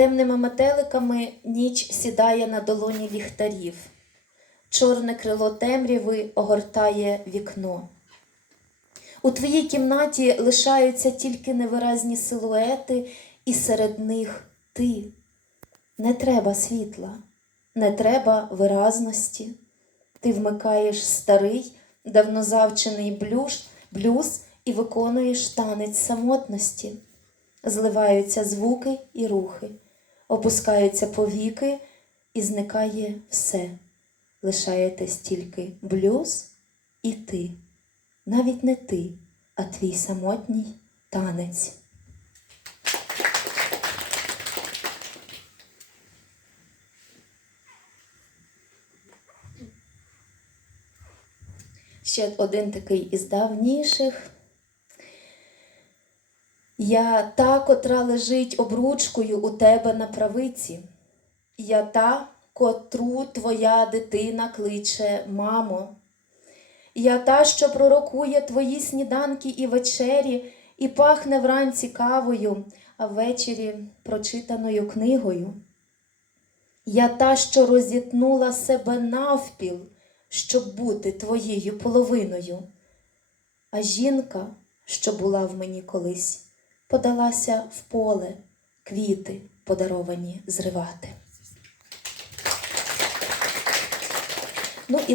Темними метеликами ніч сідає на долоні ліхтарів. Чорне крило темряви огортає вікно. У твоїй кімнаті лишаються тільки невиразні силуети, і серед них ти. Не треба світла, не треба виразності. Ти вмикаєш старий, давно завчений блюз, блюз і виконуєш танець самотності. Зливаються звуки і рухи, опускаються повіки, і зникає все. Лишаєтесь тільки блюз і ти. Навіть не ти, а твій самотній танець. Ще один такий із давніших. Я та, котра лежить обручкою у тебе на правиці. Я та, котру твоя дитина кличе мамо. Я та, що пророкує твої сніданки і вечері, і пахне вранці кавою, а ввечері прочитаною книгою. Я та, що розітнула себе навпіл, щоб бути твоєю половиною. А жінка, що була в мені колись, подалася в поле квіти, подаровані зривати.